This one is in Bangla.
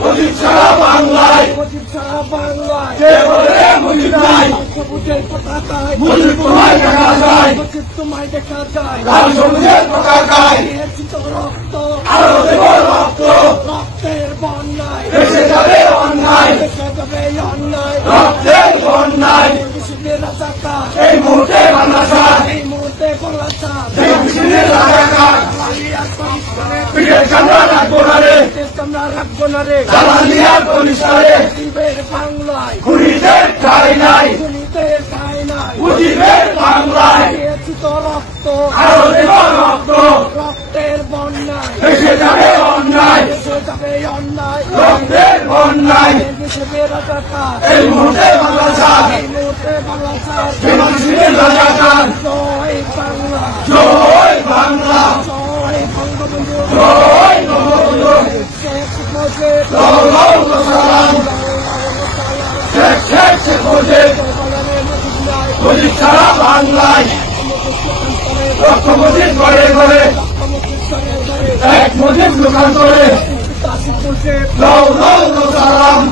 মুজিব সারা বাংলায় কে বলে মুজিব নাই মুজিব তোমায় দেখা যায় লাল সবুজের পতাকায় আরো দেব রক্ত দেশে যাবে অন্যায় রক্তের বন্যায় এই মুহূর্তে বাংলা ছাড় এই মুসলিমের রাজাকার পিঠের কামড়া রাখবো না রে জালালিয়ার পরিষ্কারে খুনিদের ঠাঁই নাই মুজিবের বাংলায় আরো দেব রক্ত দেশে যাবে অন্যায় রক্তের বন্যায় এই মুহূর্তে বাংলা ছাড় এই মুসলিমের রাজাকার জয় বাংলা জয় বঙ্গবন্ধু মুজিব সারা বাংলায় লক্ষ মুজিব ঘরে ঘরে এক মুজিব দোকান করে সালাম